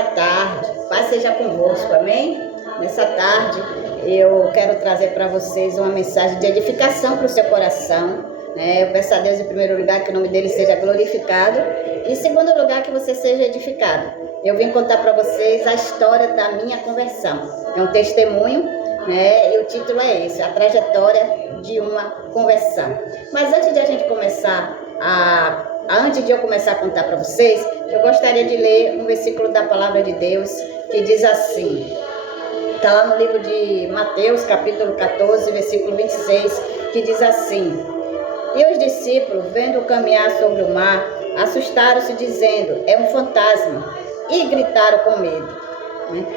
Boa tarde, paz seja convosco, amém? Nessa tarde eu quero trazer para vocês uma mensagem de edificação para o seu coração, né? Eu peço a Deus em primeiro lugar que o nome dele seja glorificado e em segundo lugar que você seja edificado. Eu vim contar para vocês a história da minha conversão, é um testemunho, né? E o título é esse, a trajetória de uma conversão. Mas antes de a gente começar Antes de eu começar a contar para vocês, eu gostaria de ler um versículo da Palavra de Deus que diz assim, está lá no livro de Mateus, capítulo 14, versículo 26, que diz assim: E os discípulos, vendo caminhar sobre o mar, assustaram-se, dizendo, é um fantasma, e gritaram com medo.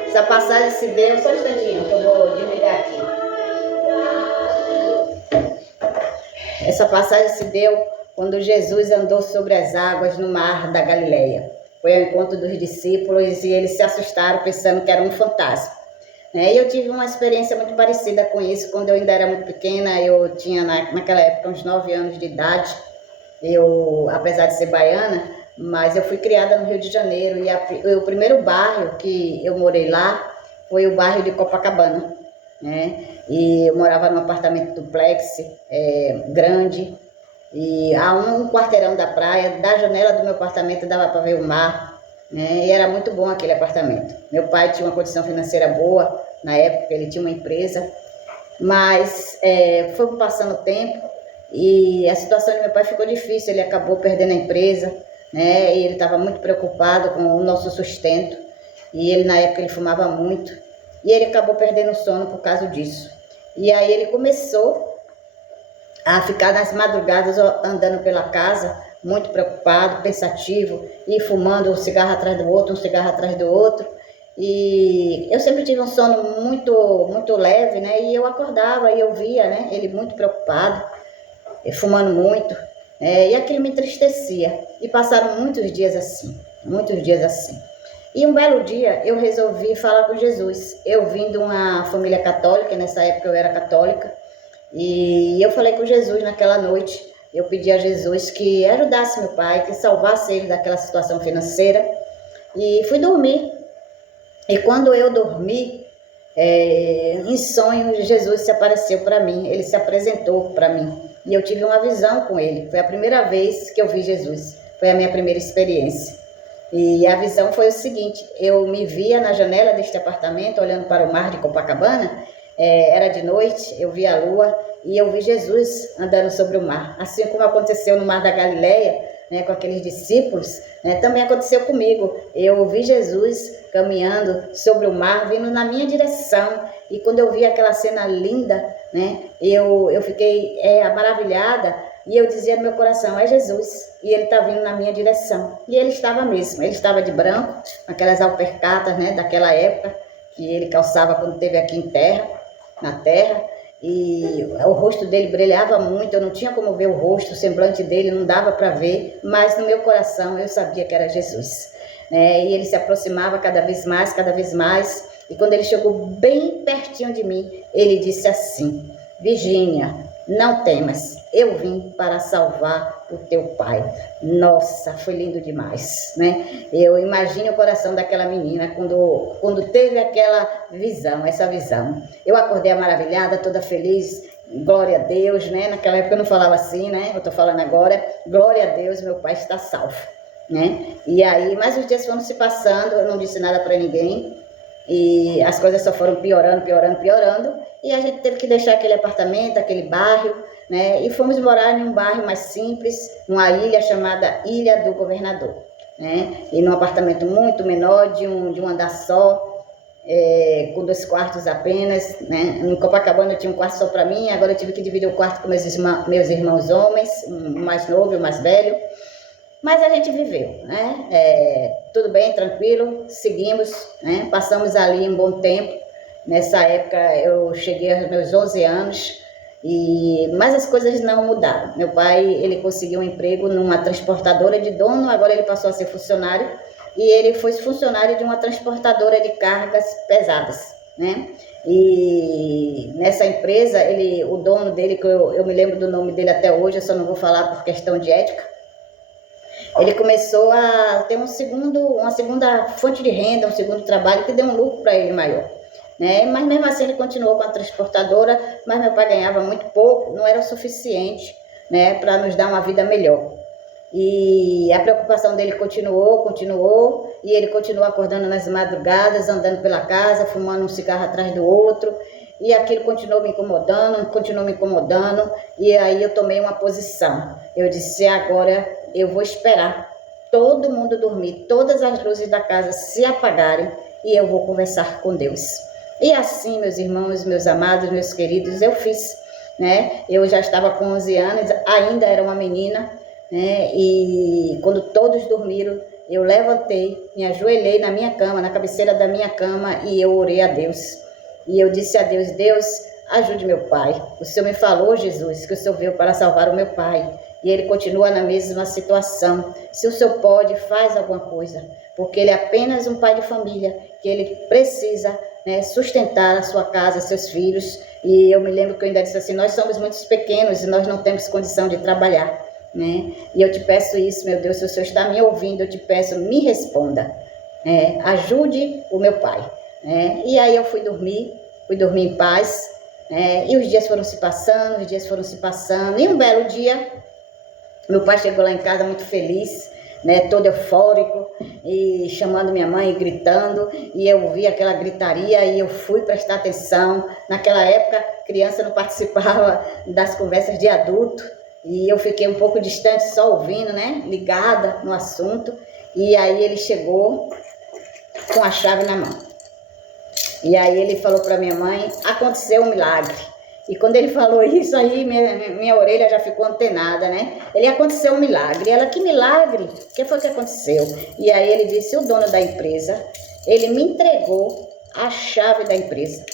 Essa passagem se deu, só um instantinho, que eu vou desligar aqui. Essa passagem se deu quando Jesus andou sobre as águas no mar da Galileia. Foi ao encontro dos discípulos e eles se assustaram pensando que era um fantasma. E eu tive uma experiência muito parecida com isso quando eu ainda era muito pequena. Eu tinha naquela época uns 9 anos de idade. Eu, apesar de ser baiana, mas eu fui criada no Rio de Janeiro e o primeiro bairro que eu morei lá foi o bairro de Copacabana. E eu morava num apartamento duplex grande, e a um quarteirão da praia, da janela do meu apartamento dava para ver o mar, e era muito bom aquele apartamento. Meu pai tinha uma condição financeira boa, na época ele tinha uma empresa, mas foi passando o tempo e a situação do meu pai ficou difícil, ele acabou perdendo a empresa, e ele estava muito preocupado com o nosso sustento, e ele na época ele fumava muito, e ele acabou perdendo o sono por causa disso. E aí ele começou a ficar nas madrugadas andando pela casa, muito preocupado, pensativo, e fumando um cigarro atrás do outro, um cigarro atrás do outro. E eu sempre tive um sono muito leve, e eu acordava e eu via, ele muito preocupado, fumando muito, e aquilo me entristecia. E passaram muitos dias assim. E um belo dia eu resolvi falar com Jesus. Eu vim de uma família católica, nessa época eu era católica, e eu falei com Jesus naquela noite. Eu pedi a Jesus que ajudasse meu pai, que salvasse ele daquela situação financeira. E fui dormir. E quando eu dormi, em sonho, Jesus se apareceu para mim. Ele se apresentou para mim. E eu tive uma visão com ele. Foi a primeira vez que eu vi Jesus. Foi a minha primeira experiência. E a visão foi o seguinte: eu me via na janela deste apartamento, olhando para o mar de Copacabana. Era de noite, eu vi a lua e eu vi Jesus andando sobre o mar. Assim como aconteceu no mar da Galileia, com aqueles discípulos, também aconteceu comigo. Eu vi Jesus caminhando sobre o mar, vindo na minha direção. E quando eu vi aquela cena linda, eu fiquei maravilhada. E eu dizia no meu coração, é Jesus, e ele está vindo na minha direção. E ele estava mesmo, ele estava de branco, aquelas alpercatas daquela época, que ele calçava quando esteve aqui na terra, e o rosto dele brilhava muito, eu não tinha como ver o rosto, o semblante dele não dava para ver, mas no meu coração eu sabia que era Jesus. E ele se aproximava cada vez mais, e quando ele chegou bem pertinho de mim, ele disse assim, Virgínia, não temas, eu vim para salvar o teu pai. Nossa, foi lindo demais, Eu imagino o coração daquela menina quando teve aquela visão, essa visão. Eu acordei maravilhada, toda feliz, glória a Deus, Naquela época eu não falava assim, Eu estou falando agora, glória a Deus, meu pai está salvo, E aí, mas os dias foram se passando, eu não disse nada para ninguém, e as coisas só foram piorando, e a gente teve que deixar aquele apartamento, aquele bairro, e fomos morar em um bairro mais simples, numa ilha chamada Ilha do Governador, e num apartamento muito menor, de um andar só, com 2 quartos apenas, No Copacabana eu tinha um quarto só para mim, agora eu tive que dividir o quarto com meus irmãos homens, o mais novo e o mais velho, mas a gente viveu, tudo bem, tranquilo, seguimos, passamos ali um bom tempo. Nessa época eu cheguei aos meus 11 anos, mas as coisas não mudaram. Meu pai, ele conseguiu um emprego numa transportadora de dono, agora ele passou a ser funcionário, e ele foi funcionário de uma transportadora de cargas pesadas, E nessa empresa, o dono dele, que eu me lembro do nome dele até hoje, eu só não vou falar por questão de ética, ele começou a ter uma segunda fonte de renda, um segundo trabalho que deu um lucro para ele maior, né? Mas mesmo assim ele continuou com a transportadora, mas meu pai ganhava muito pouco, não era o suficiente, né, para nos dar uma vida melhor. E a preocupação dele continuou, e ele continuou acordando nas madrugadas, andando pela casa, fumando um cigarro atrás do outro, e aquilo continuou me incomodando, e aí eu tomei uma posição. Eu disse, agora eu vou esperar todo mundo dormir, todas as luzes da casa se apagarem, e eu vou conversar com Deus. E assim, meus irmãos, meus amados, meus queridos, eu fiz, né? Eu já estava com 11 anos, ainda era uma menina, né? E quando todos dormiram, eu levantei, me ajoelhei na minha cama, na cabeceira da minha cama, e eu orei a Deus. E eu disse a Deus, Deus, ajude meu pai. O Senhor me falou, Jesus, que o Senhor veio para salvar o meu pai. E ele continua na mesma situação. Se o Senhor pode, faz alguma coisa. Porque ele é apenas um pai de família, que ele precisa, né, sustentar a sua casa, seus filhos. E eu me lembro que eu ainda disse assim, nós somos muito pequenos e nós não temos condição de trabalhar, né? E eu te peço isso, meu Deus, se o Senhor está me ouvindo, eu te peço, me responda. Ajude o meu pai. E aí eu fui dormir em paz, e os dias foram se passando, e um belo dia, meu pai chegou lá em casa muito feliz, né, todo eufórico, e chamando minha mãe e gritando, e eu vi aquela gritaria e eu fui prestar atenção. Naquela época, criança não participava das conversas de adulto, e eu fiquei um pouco distante, só ouvindo, né, ligada no assunto, e aí ele chegou com a chave na mão. E aí ele falou para minha mãe, aconteceu um milagre. E quando ele falou isso aí, minha orelha já ficou antenada, né? Ele, aconteceu um milagre. E ela, que milagre? O que foi que aconteceu? E aí ele disse, o dono da empresa, ele me entregou a chave da empresa.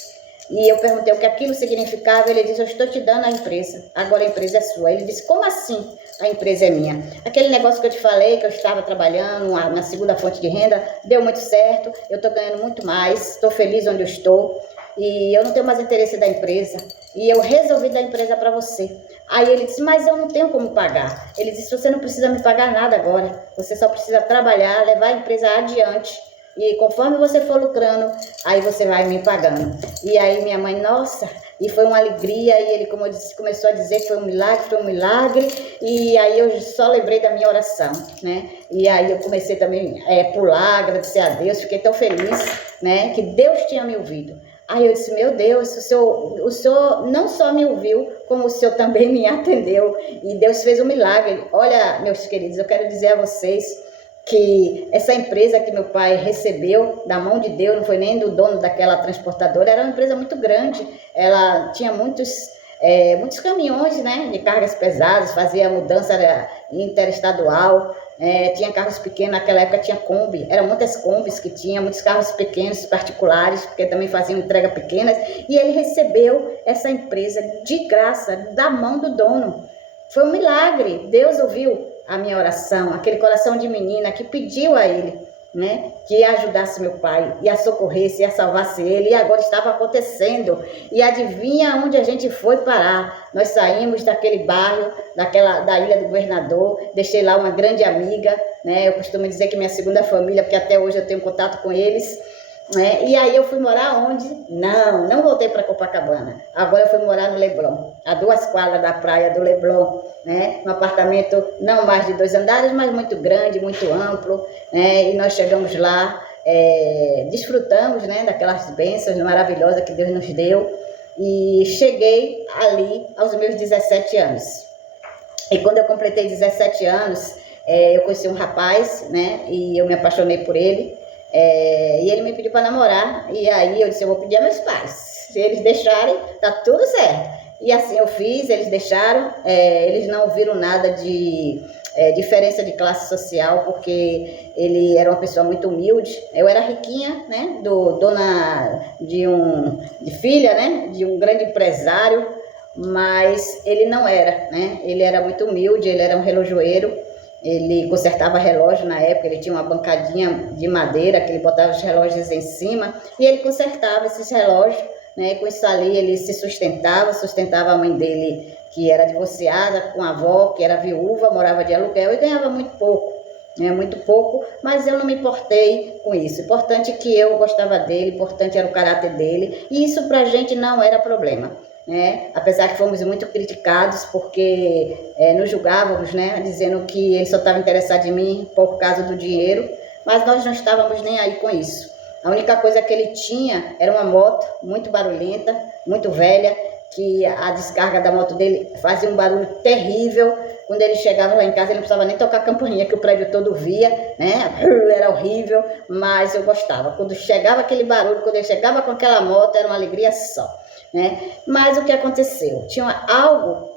E eu perguntei o que aquilo significava, ele disse, eu estou te dando a empresa, agora a empresa é sua. Ele disse, como assim a empresa é minha? Aquele negócio que eu te falei, que eu estava trabalhando na segunda fonte de renda, deu muito certo, eu estou ganhando muito mais, estou feliz onde eu estou, e eu não tenho mais interesse da empresa, e eu resolvi dar a empresa para você. Aí ele disse, mas eu não tenho como pagar. Ele disse, você não precisa me pagar nada agora, você só precisa trabalhar, levar a empresa adiante. E conforme você for lucrando, aí você vai me pagando. E aí minha mãe, nossa, e foi uma alegria. E ele, como eu disse, começou a dizer que foi um milagre. E aí eu só lembrei da minha oração, né? E aí eu comecei também a pular, agradecer a Deus. Fiquei tão feliz, né, que Deus tinha me ouvido. Aí eu disse, meu Deus, o senhor não só me ouviu, como o Senhor também me atendeu. E Deus fez um milagre. Olha, meus queridos, eu quero dizer a vocês que essa empresa que meu pai recebeu da mão de Deus, não foi nem do dono daquela transportadora, era uma empresa muito grande, ela tinha muitos caminhões, né, de cargas pesadas, fazia mudança interestadual, tinha carros pequenos, naquela época tinha Kombi, eram muitas Kombis que tinha, muitos carros pequenos, particulares, porque também faziam entrega pequenas, e ele recebeu essa empresa de graça, da mão do dono. Foi um milagre, Deus ouviu a minha oração, aquele coração de menina que pediu a ele, né, que ajudasse meu pai, e a socorresse, e a salvasse ele, e agora estava acontecendo. E adivinha onde a gente foi parar? Nós saímos daquele bairro, da Ilha do Governador, deixei lá uma grande amiga, né, eu costumo dizer que minha segunda família, porque até hoje eu tenho contato com eles, né? E aí eu fui morar onde? Não voltei para Copacabana. Agora eu fui morar no Leblon, a 2 quadras da praia do Leblon, né? Um apartamento não mais de 2 andares, mas muito grande, muito amplo, né? E nós chegamos lá, desfrutamos, né, daquelas bênçãos maravilhosas que Deus nos deu. E cheguei ali aos meus 17 anos. E quando eu completei 17 anos, eu conheci um rapaz, né? E eu me apaixonei por ele. E ele me pediu para namorar, e aí eu disse, eu vou pedir a meus pais, se eles deixarem, tá tudo certo. E assim eu fiz, eles deixaram, eles não viram nada de diferença de classe social, porque ele era uma pessoa muito humilde, eu era riquinha, né, dona de filha, né, de um grande empresário, mas ele não era, né, ele era muito humilde, ele era um relojoeiro. Ele consertava relógio na época, ele tinha uma bancadinha de madeira que ele botava os relógios em cima e ele consertava esses relógios, né? Com isso ali ele se sustentava a mãe dele, que era divorciada, com a avó, que era viúva, morava de aluguel e ganhava muito pouco, muito pouco, mas eu não me importei com isso. Importante que eu gostava dele, importante era o caráter dele, e isso pra gente não era problema. Apesar que fomos muito criticados porque nos julgávamos, dizendo que ele só estava interessado em mim por causa do dinheiro, mas nós não estávamos nem aí com isso. A única coisa que ele tinha era uma moto muito barulhenta, muito velha, que a descarga da moto dele fazia um barulho terrível. Quando ele chegava lá em casa, ele não precisava nem tocar a campainha, que o prédio todo via, Era horrível, mas eu gostava. Quando chegava aquele barulho, quando ele chegava com aquela moto, era uma alegria só, Mas o que aconteceu? Tinha algo,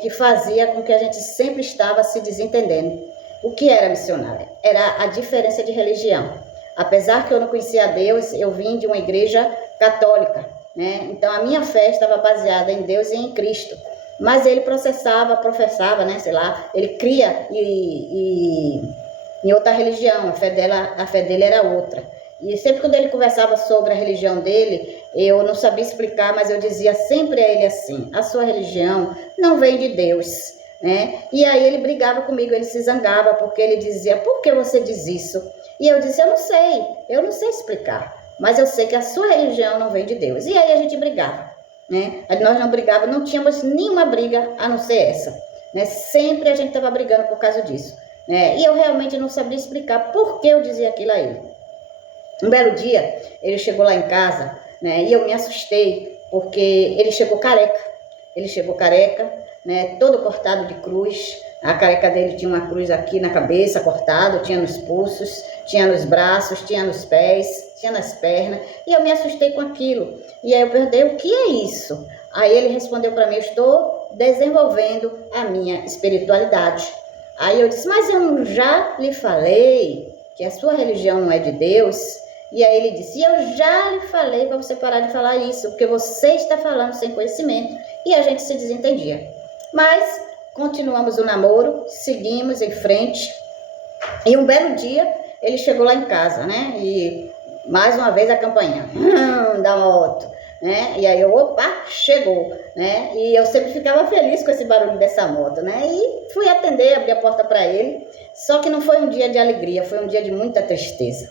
que fazia com que a gente sempre estava se desentendendo. O que era missionária? Era a diferença de religião. Apesar que eu não conhecia Deus, eu vim de uma igreja católica, Então a minha fé estava baseada em Deus e em Cristo. Mas ele professava, ele cria em outra religião, a fé dele era outra. E sempre quando ele conversava sobre a religião dele, eu não sabia explicar, mas eu dizia sempre a ele assim: a sua religião não vem de Deus, E aí ele brigava comigo, ele se zangava, porque ele dizia: por que você diz isso? E eu disse: eu não sei explicar, mas eu sei que a sua religião não vem de Deus. E aí a gente brigava. Nós não brigávamos, não tínhamos nenhuma briga a não ser essa, Sempre a gente estava brigando por causa disso, E eu realmente não sabia explicar por que eu dizia aquilo a ele. Um belo dia, ele chegou lá em casa, e eu me assustei, porque ele chegou careca, todo cortado de cruz. A careca dele tinha uma cruz aqui na cabeça, cortado, tinha nos pulsos, tinha nos braços, tinha nos pés, tinha nas pernas, e eu me assustei com aquilo. E aí eu perguntei: o que é isso? Aí ele respondeu para mim: eu estou desenvolvendo a minha espiritualidade. Aí eu disse: mas eu não já lhe falei que a sua religião não é de Deus? E aí ele disse: eu já lhe falei para você parar de falar isso, porque você está falando sem conhecimento. E a gente se desentendia. Mas continuamos o namoro, seguimos em frente. E um belo dia ele chegou lá em casa, E mais uma vez a campainha da moto, E aí eu, opa, chegou, E eu sempre ficava feliz com esse barulho dessa moto, E fui atender, abri a porta para ele. Só que não foi um dia de alegria, foi um dia de muita tristeza.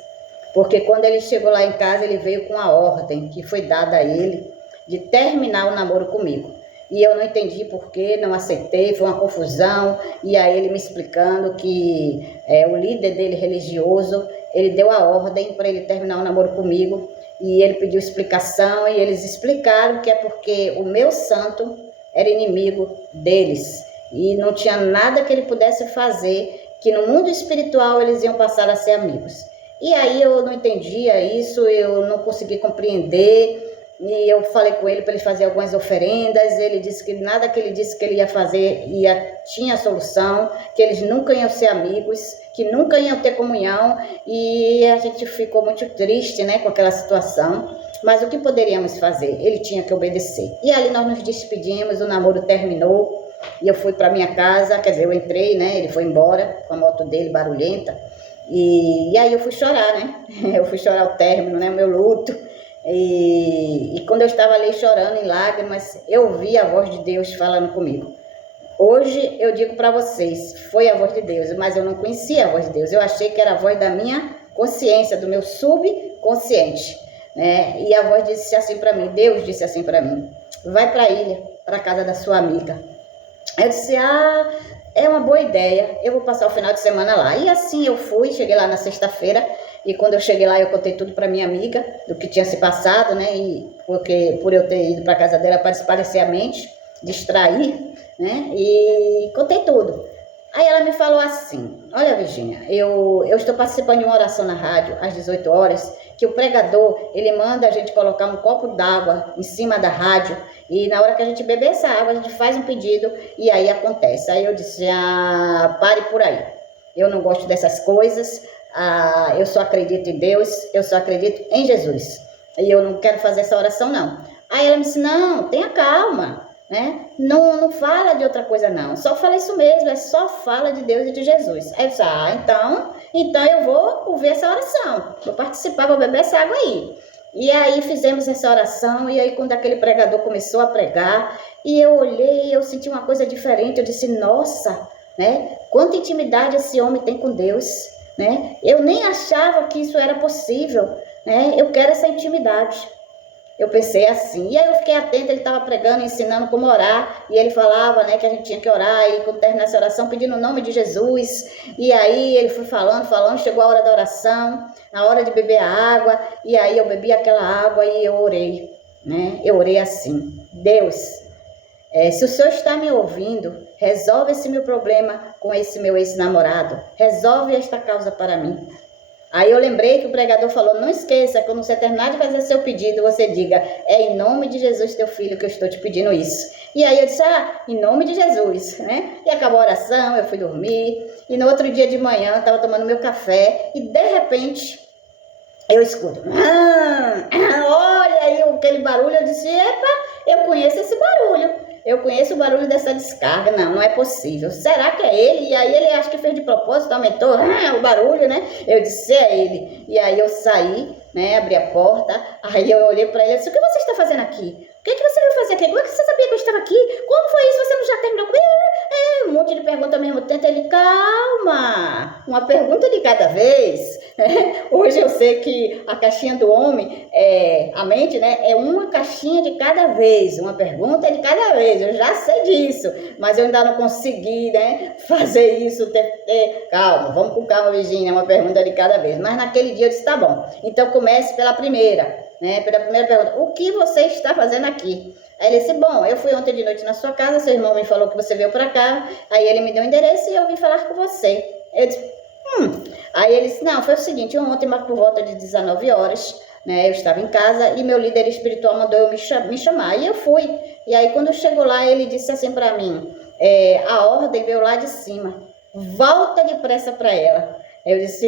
Porque quando ele chegou lá em casa, ele veio com a ordem que foi dada a ele de terminar o namoro comigo. E eu não entendi por quê, não aceitei, foi uma confusão. E aí ele me explicando que o líder dele religioso, ele deu a ordem para ele terminar o namoro comigo. E ele pediu explicação e eles explicaram que é porque o meu santo era inimigo deles. E não tinha nada que ele pudesse fazer, que no mundo espiritual eles iam passar a ser amigos. E aí eu não entendia isso, eu não consegui compreender. E eu falei com ele para ele fazer algumas oferendas. Ele disse que nada que ele disse que ele ia fazer tinha solução, que eles nunca iam ser amigos, que nunca iam ter comunhão. E a gente ficou muito triste, com aquela situação. Mas o que poderíamos fazer? Ele tinha que obedecer. E ali nós nos despedimos, o namoro terminou. E eu fui para minha casa, quer dizer, eu entrei, ele foi embora com a moto dele barulhenta. E aí eu fui chorar, Eu fui chorar o término, o meu luto. E quando eu estava ali chorando em lágrimas, eu vi a voz de Deus falando comigo. Hoje eu digo para vocês, foi a voz de Deus, mas eu não conhecia a voz de Deus. Eu achei que era a voz da minha consciência, do meu subconsciente, E a voz disse assim para mim, Deus disse assim para mim: vai para a ilha, para a casa da sua amiga. Eu disse: é uma boa ideia, eu vou passar o final de semana lá. E assim eu fui, cheguei lá na sexta-feira. E quando eu cheguei lá, eu contei tudo para minha amiga, do que tinha se passado, E porque por eu ter ido para a casa dela para espairecer a mente, distrair, E contei tudo. Aí ela me falou assim: olha, Virgínia, eu estou participando de uma oração na rádio às 18 horas, que o pregador, ele manda a gente colocar um copo d'água em cima da rádio, e na hora que a gente beber essa água, a gente faz um pedido, e aí acontece. Aí eu disse: pare por aí, eu não gosto dessas coisas. Eu só acredito em Deus, eu só acredito em Jesus. E eu não quero fazer essa oração, não. Aí ela me disse: não, tenha calma, Não fala de outra coisa, não. Só fala isso mesmo, só fala de Deus e de Jesus. Aí eu disse: então eu vou ouvir essa oração, vou participar, vou beber essa água aí. E aí fizemos essa oração, e aí quando aquele pregador começou a pregar, e eu olhei, eu senti uma coisa diferente, eu disse: nossa, né? Quanta intimidade esse homem tem com Deus, né? Eu nem achava que isso era possível, né? Eu quero essa intimidade. Eu pensei assim, e aí eu fiquei atenta, ele estava pregando, ensinando como orar, e ele falava, né, que a gente tinha que orar, e quando terminar essa oração, pedindo o nome de Jesus, e aí ele foi falando, chegou a hora da oração, a hora de beber a água, e aí eu bebi aquela água e eu orei, né, eu orei assim, Deus, se o Senhor está me ouvindo, resolve esse meu problema com esse meu ex-namorado, resolve esta causa para mim. Aí eu lembrei que o pregador falou, não esqueça, quando você terminar de fazer seu pedido, você diga, é em nome de Jesus, teu filho, que eu estou te pedindo isso. E aí eu disse, em nome de Jesus, né? E acabou a oração, eu fui dormir, e no outro dia de manhã, eu estava tomando meu café, e de repente, eu escuto, olha aí aquele barulho, eu disse, epa, eu conheço esse barulho. Eu conheço o barulho dessa descarga. Não é possível. Será que é ele? E aí ele acho que fez de propósito, aumentou o barulho, né? Eu disse, é ele. E aí eu saí, né? Abri a porta. Aí eu olhei para ele e disse, o que você está fazendo aqui? O que você veio fazer aqui? Como é que você sabia que eu estava aqui? Como foi isso? Você não já terminou comigo? Um monte de perguntas ao mesmo tempo. Ele, calma, uma pergunta de cada vez. Hoje eu sei que a caixinha do homem, a mente, né, é uma caixinha de cada vez, uma pergunta de cada vez. Eu já sei disso, mas eu ainda não consegui, né, fazer isso. Calma, vamos com calma, Virgínia, uma pergunta de cada vez. Mas naquele dia eu disse, tá bom. Então comece pela primeira. Pela primeira pergunta, o que você está fazendo aqui? Aí ele disse, bom, eu fui ontem de noite na sua casa, seu irmão me falou que você veio para cá, aí ele me deu o endereço e eu vim falar com você. Eu disse, Aí ele disse, não, foi o seguinte, ontem, mas por volta de 19 horas, né, eu estava em casa e meu líder espiritual mandou eu me chamar, e eu fui. E aí quando chegou lá, ele disse assim para mim, a ordem veio lá de cima, volta depressa para ela. Eu disse,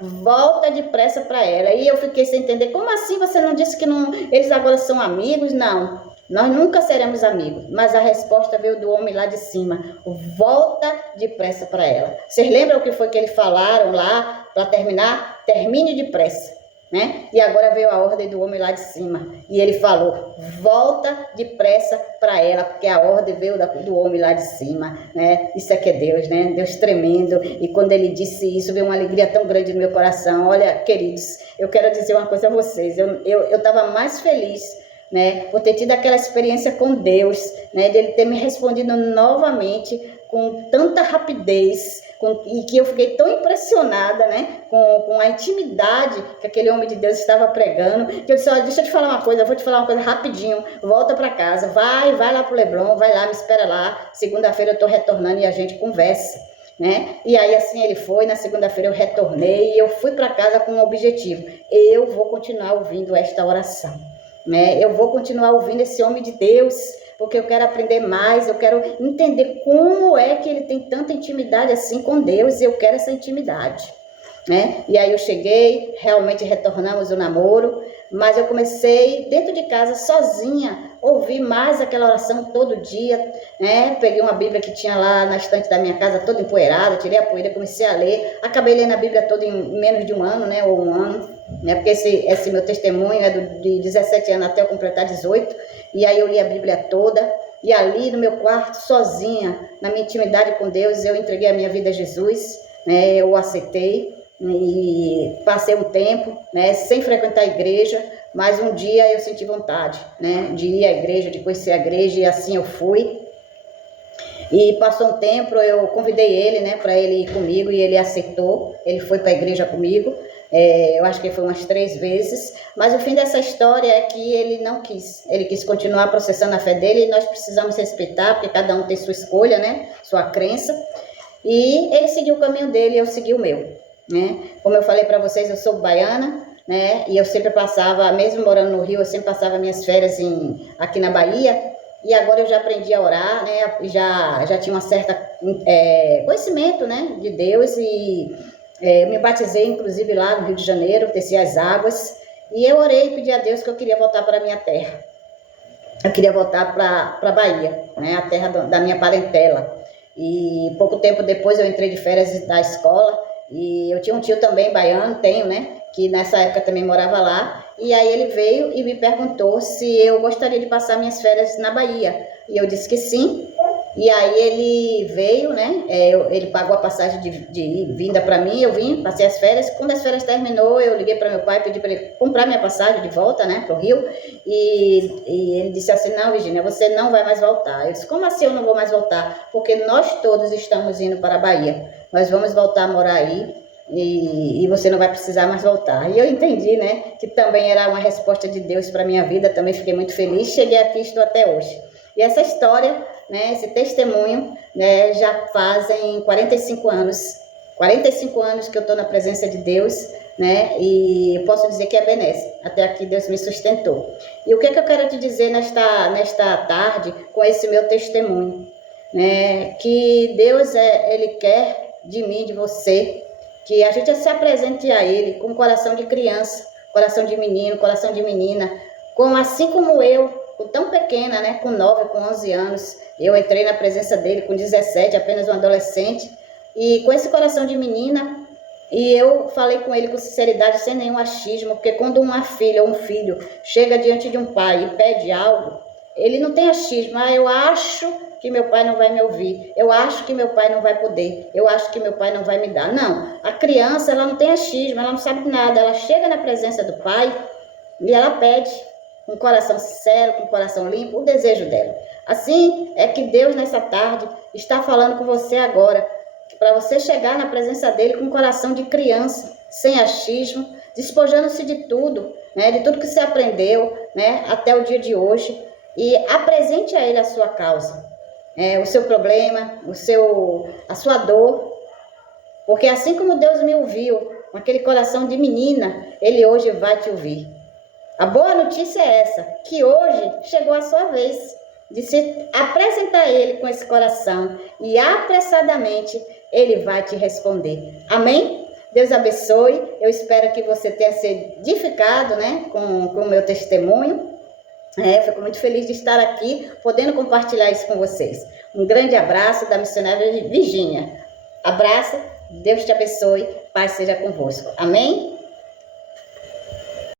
volta depressa para ela. E eu fiquei sem entender, como assim você não disse que não, eles agora são amigos? Não, nós nunca seremos amigos. Mas a resposta veio do homem lá de cima, volta depressa para ela. Vocês lembram o que foi que eles falaram lá, para terminar? Termine depressa, né? E agora veio a ordem do homem lá de cima, e ele falou, volta depressa para ela, porque a ordem veio do homem lá de cima, né? Isso é que é Deus, né? Deus tremendo. E quando ele disse isso, veio uma alegria tão grande no meu coração. Olha, queridos, eu quero dizer uma coisa a vocês, eu estava mais feliz, né, por ter tido aquela experiência com Deus, né, dele ter me respondido novamente com tanta rapidez, e que eu fiquei tão impressionada, né, com a intimidade que aquele homem de Deus estava pregando, que eu disse, olha, deixa eu te falar uma coisa, eu vou te falar uma coisa rapidinho, volta para casa, vai lá pro Leblon, vai lá, me espera lá, segunda-feira eu estou retornando e a gente conversa, né? E aí assim ele foi, na segunda-feira eu retornei e eu fui para casa com um objetivo, eu vou continuar ouvindo esta oração, né? Eu vou continuar ouvindo esse homem de Deus, porque eu quero aprender mais, eu quero entender como é que ele tem tanta intimidade assim com Deus, e eu quero essa intimidade, né? E aí eu cheguei, realmente retornamos o namoro, mas eu comecei dentro de casa sozinha, ouvir mais aquela oração todo dia, né? Peguei uma Bíblia que tinha lá na estante da minha casa, toda empoeirada, tirei a poeira, comecei a ler, acabei lendo a Bíblia toda em menos de um ano, né? Ou um ano, né? Porque esse meu testemunho é de 17 anos até eu completar 18, e aí eu li a Bíblia toda, e ali no meu quarto, sozinha, na minha intimidade com Deus, eu entreguei a minha vida a Jesus, né? Eu o aceitei, e passei um tempo, né, sem frequentar a igreja, mas um dia eu senti vontade, né, de ir à igreja, de conhecer a igreja, e assim eu fui. E passou um tempo, eu convidei ele, né, para ele ir comigo, e ele aceitou, ele foi para a igreja comigo. Eu acho que foi umas 3 vezes, mas o fim dessa história é que ele não quis, ele quis continuar processando a fé dele, e nós precisamos respeitar, porque cada um tem sua escolha, né, sua crença, e ele seguiu o caminho dele e eu segui o meu, né? Como eu falei para vocês, eu sou baiana, né, e eu sempre passava, mesmo morando no Rio, eu sempre passava minhas férias aqui na Bahia, e agora eu já aprendi a orar, né, já tinha uma certa conhecimento, né, de Deus, e eu me batizei, inclusive, lá no Rio de Janeiro, desci as águas, e eu orei e pedi a Deus que eu queria voltar para a minha terra. Eu queria voltar para a Bahia, né, a terra da minha parentela. E pouco tempo depois eu entrei de férias da escola, e eu tinha um tio também baiano, tenho, né, que nessa época também morava lá, e aí ele veio e me perguntou se eu gostaria de passar minhas férias na Bahia. E eu disse que sim, E aí ele veio, né? Ele pagou a passagem de vinda para mim, eu vim, passei as férias. Quando as férias terminou, eu liguei para meu pai, pedi para ele comprar minha passagem de volta, né, para o Rio. E ele disse assim: não, Virgínia, você não vai mais voltar. Eu disse: como assim eu não vou mais voltar? Porque nós todos estamos indo para a Bahia. Nós vamos voltar a morar aí. E você não vai precisar mais voltar. E eu entendi, né, que também era uma resposta de Deus para minha vida. Também fiquei muito feliz. Cheguei aqui e estou até hoje. E essa história, né, esse testemunho, né, já fazem 45 anos. 45 anos que eu estou na presença de Deus, né, e eu posso dizer que é benéfico. Até aqui Deus me sustentou. E o que é que eu quero te dizer nesta tarde com esse meu testemunho? Né, que Deus, Ele quer de mim, de você, que a gente se apresente a Ele com coração de criança, coração de menino, coração de menina, assim como eu, tão pequena, né, com 9, com 11 anos, eu entrei na presença dele com 17, apenas um adolescente, e com esse coração de menina, e eu falei com ele com sinceridade, sem nenhum achismo, porque quando uma filha ou um filho chega diante de um pai e pede algo, ele não tem achismo: eu acho que meu pai não vai me ouvir, eu acho que meu pai não vai poder, eu acho que meu pai não vai me dar. Não, a criança, ela não tem achismo, ela não sabe nada, ela chega na presença do pai e ela pede, com o coração sincero, com o coração limpo, o desejo dela. Assim é que Deus, nessa tarde, está falando com você agora, para você chegar na presença dele com um coração de criança, sem achismo, despojando-se de tudo, né, de tudo que você aprendeu, né, até o dia de hoje, e apresente a ele a sua causa, o seu problema, a sua dor, porque assim como Deus me ouviu, com aquele coração de menina, ele hoje vai te ouvir. A boa notícia é essa, que hoje chegou a sua vez de se apresentar a ele com esse coração e apressadamente ele vai te responder. Amém? Deus abençoe. Eu espero que você tenha se edificado, né, com o meu testemunho. Fico muito feliz de estar aqui, podendo compartilhar isso com vocês. Um grande abraço da missionária Virgínia. Abraço, Deus te abençoe, paz seja convosco. Amém?